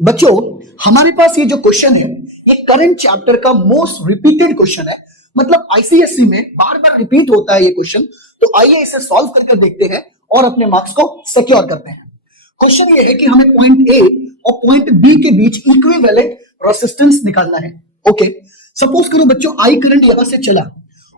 बच्चों, हमारे पास ये जो क्वेश्चन है ये करंट चैप्टर का मोस्ट रिपीटेड क्वेश्चन है। मतलब आईसीएससी में बार बार रिपीट होता है ये क्वेश्चन। तो आइए इसे सॉल्व करके देखते हैं और अपने मार्क्स को सिक्योर करते हैं। क्वेश्चन ये है कि हमें पॉइंट ए और पॉइंट बी के बीच इक्विवेलेंट रेजिस्टेंस निकालना है। ओके, सपोज करो बच्चों आई करंट यहां से चला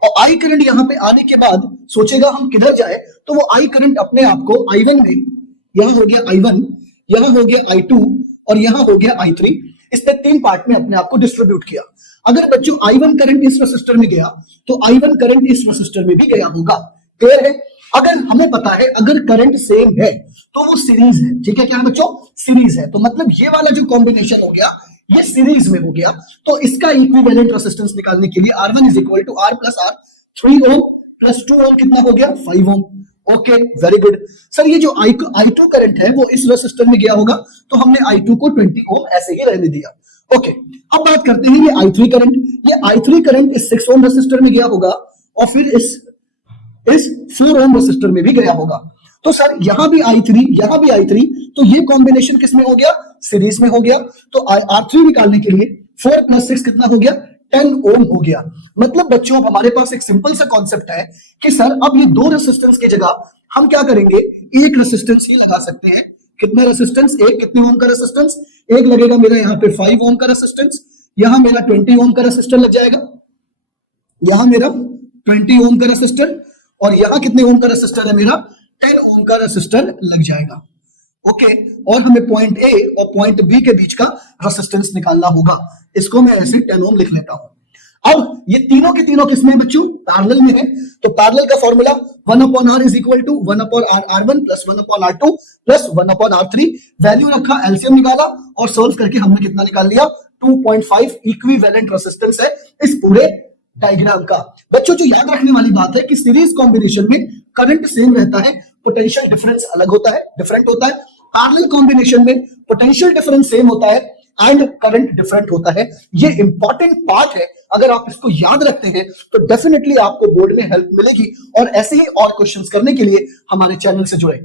और आई करंट यहां पे आने के बाद सोचेगा हम किधर जाए, तो वो आई करंट अपने आप को I1 में, यहां हो गया I1, यहां हो गया I2 और यहां हो गया I3, इस पे तीन पार्ट में अपने आप को डिस्ट्रीब्यूट किया। अगर बच्चों I1 करंट इस रेसिस्टर में गया तो I1 करंट इस रेसिस्टर में भी गया होगा। क्लियर है? अगर हमें पता है अगर करंट सेम है तो वो सीरीज है। ठीक है क्या बच्चों? सीरीज है, तो मतलब ये वाला जो कॉम्बिनेशन हो गया ये सीरीज में हो गया। तो इसका इक्विवेलेंट रेजिस्टेंस निकालने के लिए R1 इज equal to R plus R, 3 ohm plus 2 ohm कितना हो गया? 5 ohm. Okay, very good sir. ये जो I2 करंट है वो इस रेसिस्टर में गया होगा, तो हमने I2 को 20 ओम ऐसे ही रहने दिया। ओके, अब बात करते हैं ये I3 करंट। ये I3 करंट इस 6 ओम रेसिस्टर में गया होगा और फिर इस 4 ओम रेसिस्टर में भी गया होगा। तो सर यहां भी I3 यहां भी I3, तो ये कॉम्बिनेशन किसमें हो गया? सीरीज में हो गया। तो R3 निकालने के लिए 4 प्लस 6 कितना हो गया? 10 ओम हो गया। मतलब बच्चों अब हमारे पास एक सिंपल सा कॉन्सेप्ट है कि सर अब ये दो रेसिस्टेंस की जगह हम क्या करेंगे? एक रेसिस्टेंस ही लगा सकते हैं। कितना रेसिस्टेंस? एक। कितने ओम का रेसिस्टेंस? एक लगेगा मेरा यहाँ पे 5 ओम का रेसिस्टेंस, यहां मेरा 20 ओम का रेसिस्टर लग जाएगा, यहां मेरा 20 ओम का रेसिस्टर, और यहां कितने ओम का रेसिस्टर है मेरा? 10 ओम का रेसिस्टर लग जाएगा। ओके, और हमें पॉइंट ए और पॉइंट बी के बीच का रेसिस्टेंस निकालना होगा। इसको मैं ऐसे 10 ओम लिख लेता हूं। अब ये तीनों के तीनों किसमें बच्चों? पैरेलल में है। तो पैरेलल का formula 1/r is equal to 1/r1 plus 1/r2 plus 1/r3। Value रखा, एलसीएम निकाला और सोल्व करके हमने कितना निकाल लिया? 2.5 इक्विवेलेंट रेसिस्टेंस है इस पूरे डायग्राम का। बच्चों जो याद रखने वाली बात है कि सीरीज कॉम्बिनेशन में करंट सेम रहता है, पोटेंशियल डिफरेंस अलग होता है, डिफरेंट होता है। पैरेलल कॉम्बिनेशन में पोटेंशियल डिफरेंस सेम होता है एंड करंट डिफरेंट होता है। ये इंपॉर्टेंट पार्ट है। अगर आप इसको याद रखते हैं तो डेफिनेटली आपको बोर्ड में हेल्प मिलेगी। और ऐसे ही और क्वेश्चंस करने के लिए हमारे चैनल से जुड़े।